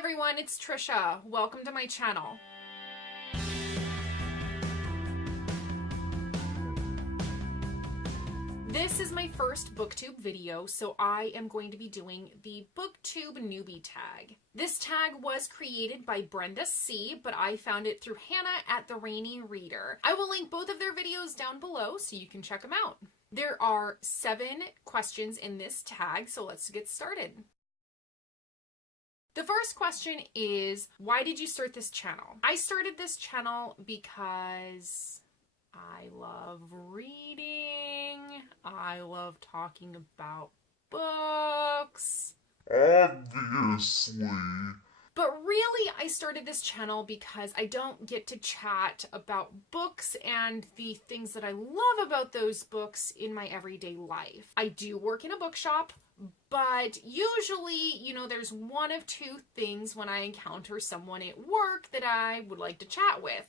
everyone, it's Tricia. Welcome to my channel. This is my first BookTube video, so I am going to be doing the BookTube Newbie Tag. This tag was created by Brenda C, but I found it through Hannah at The Rainy Reader. I will link both of their videos down below so you can check them out. There are 7 questions in this tag, so let's get started. The first question is, why did you start this channel? I started this channel because I love reading. I love talking about books. Obviously. But really, I started this channel because I don't get to chat about books and the things that I love about those books in my everyday life. I do work in a bookshop, but usually, there's one of 2 things when I encounter someone at work that I would like to chat with.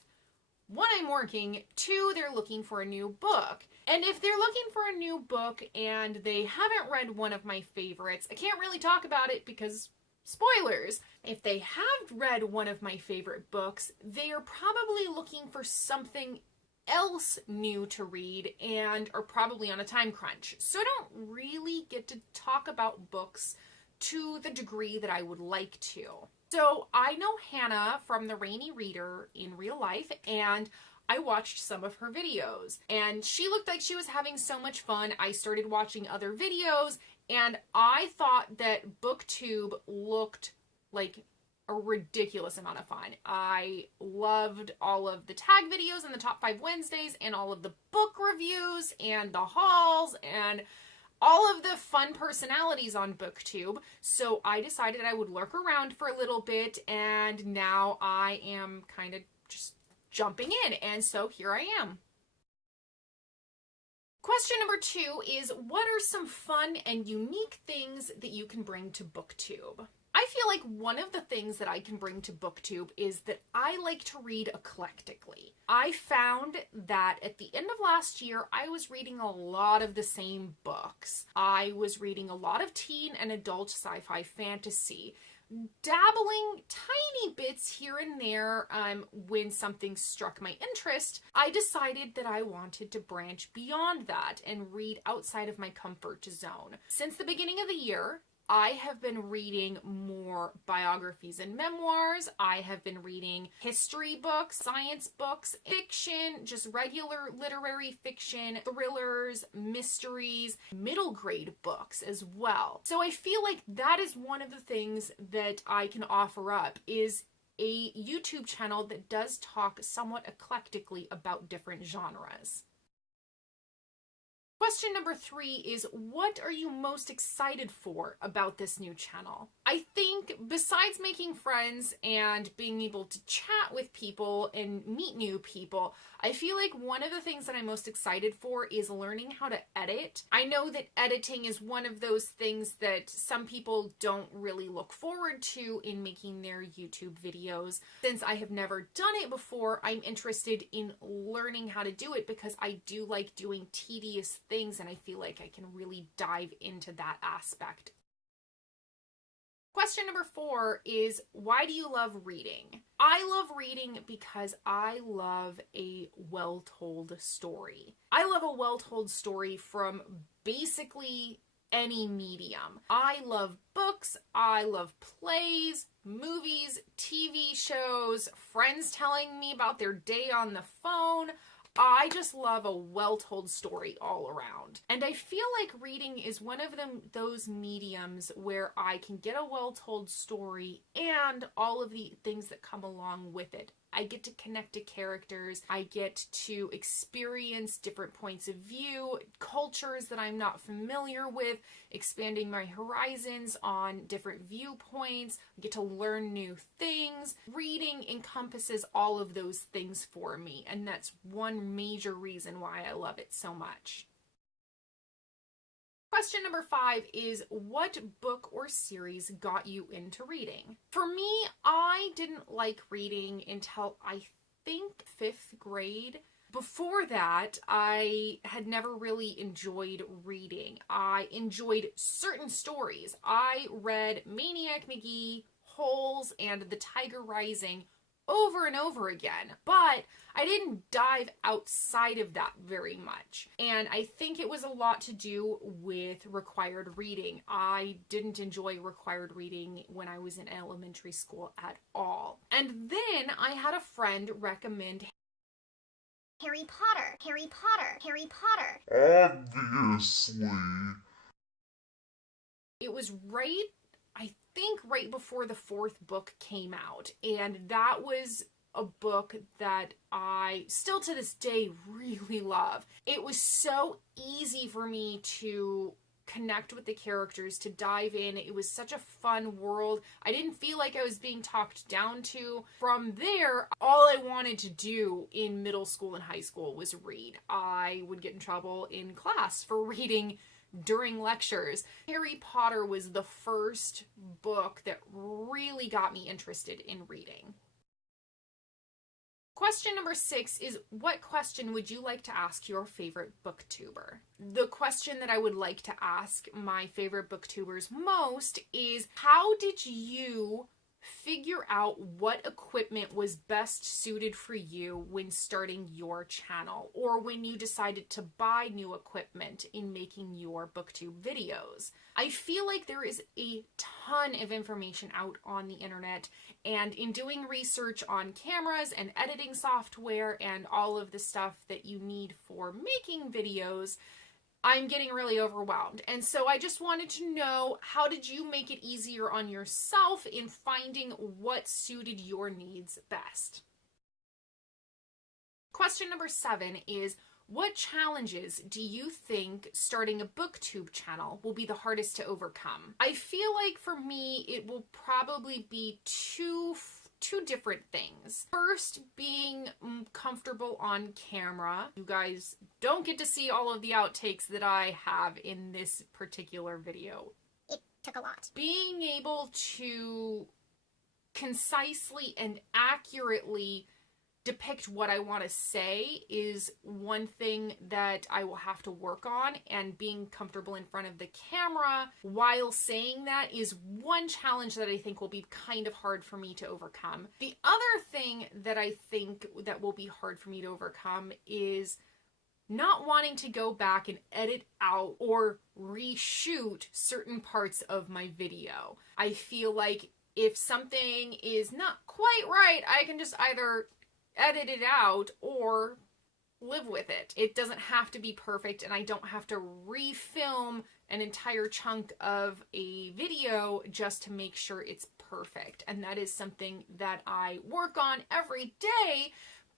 1, I'm working. 2, they're looking for a new book. And if they're looking for a new book and they haven't read one of my favorites, I can't really talk about it because spoilers. If they have read one of my favorite books, they are probably looking for something else new to read and are probably on a time crunch. So I don't really get to talk about books to the degree that I would like to. So I know Hannah from The Rainy Reader in real life, and I watched some of her videos, and she looked like she was having so much fun. I started watching other videos, and I thought that BookTube looked like a ridiculous amount of fun. I loved all of the tag videos and the top 5 Wednesdays and all of the book reviews and the hauls and all of the fun personalities on BookTube. So I decided I would lurk around for a little bit, and now I am kind of just jumping in, and so here I am. Question number 2 is, what are some fun and unique things that you can bring to BookTube? I feel like one of the things that I can bring to BookTube is that I like to read eclectically. I found that at the end of last year, I was reading a lot of the same books. I was reading a lot of teen and adult sci-fi fantasy, dabbling tiny bits here and there when something struck my interest. I decided that I wanted to branch beyond that and read outside of my comfort zone. Since the beginning of the year, I have been reading more biographies and memoirs. I have been reading history books, science books, fiction, just regular literary fiction, thrillers, mysteries, middle grade books as well. So I feel like that is one of the things that I can offer up, is a YouTube channel that does talk somewhat eclectically about different genres. Question number 3 is, what are you most excited for about this new channel? I think besides making friends and being able to chat with people and meet new people, I feel like one of the things that I'm most excited for is learning how to edit. I know that editing is one of those things that some people don't really look forward to in making their YouTube videos. Since I have never done it before, I'm interested in learning how to do it because I do like doing tedious things, and I feel like I can really dive into that aspect. Question number 4 is, why do you love reading? I love reading because I love a well-told story. I love a well-told story from basically any medium. I love books, I love plays, movies, TV shows, friends telling me about their day on the phone. I just love a well-told story all around. And I feel like reading is one of those mediums where I can get a well-told story and all of the things that come along with it. I get to connect to characters. I get to experience different points of view, cultures that I'm not familiar with, expanding my horizons on different viewpoints. I get to learn new things. Reading encompasses all of those things for me, and that's one major reason why I love it so much. Question number 5 is, what book or series got you into reading? For me, I didn't like reading until I think 5th grade. Before that, I had never really enjoyed reading. I enjoyed certain stories. I read Maniac McGee, Holes and The Tiger Rising over and over again, but I didn't dive outside of that very much. And I think it was a lot to do with required reading. I didn't enjoy required reading when I was in elementary school at all. And then I had a friend recommend Harry Potter, Harry Potter, Harry Potter. Obviously. It was I think right before the 4th book came out, and that was a book that I still to this day really love. It was so easy for me to connect with the characters, to dive in. It was such a fun world. I didn't feel like I was being talked down to. From there, all I wanted to do in middle school and high school was read. I would get in trouble in class for reading during lectures. Harry Potter was the first book that really got me interested in reading. Question number 6 is, what question would you like to ask your favorite booktuber? The question that I would like to ask my favorite booktubers most is, how did you figure out what equipment was best suited for you when starting your channel, or when you decided to buy new equipment in making your booktube videos? I feel like there is a ton of information out on the internet, and in doing research on cameras and editing software and all of the stuff that you need for making videos, I'm getting really overwhelmed. And so I just wanted to know, how did you make it easier on yourself in finding what suited your needs best? Question number 7 is, what challenges do you think starting a booktube channel will be the hardest to overcome? I feel like for me, it will probably be two different things. First, being comfortable on camera. You guys don't get to see all of the outtakes that I have in this particular video. It took a lot. Being able to concisely and accurately depict what I want to say is one thing that I will have to work on, and being comfortable in front of the camera while saying that is one challenge that I think will be kind of hard for me to overcome. The other thing that I think that will be hard for me to overcome is not wanting to go back and edit out or reshoot certain parts of my video. I feel like if something is not quite right, I can just either edit it out or live with it. It doesn't have to be perfect, and I don't have to refilm an entire chunk of a video just to make sure it's perfect. And that is something that I work on every day,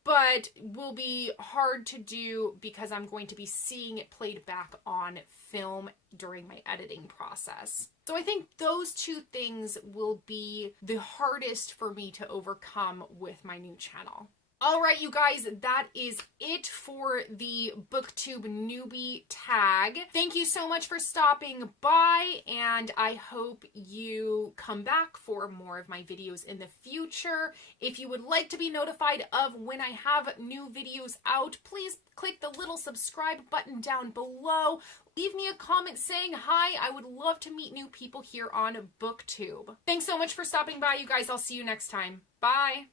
but will be hard to do because I'm going to be seeing it played back on film during my editing process. So I think those two things will be the hardest for me to overcome with my new channel. All right, you guys, that is it for the BookTube Newbie Tag. Thank you so much for stopping by, and I hope you come back for more of my videos in the future. If you would like to be notified of when I have new videos out, please click the little subscribe button down below. Leave me a comment saying hi. I would love to meet new people here on BookTube. Thanks so much for stopping by, you guys. I'll see you next time. Bye.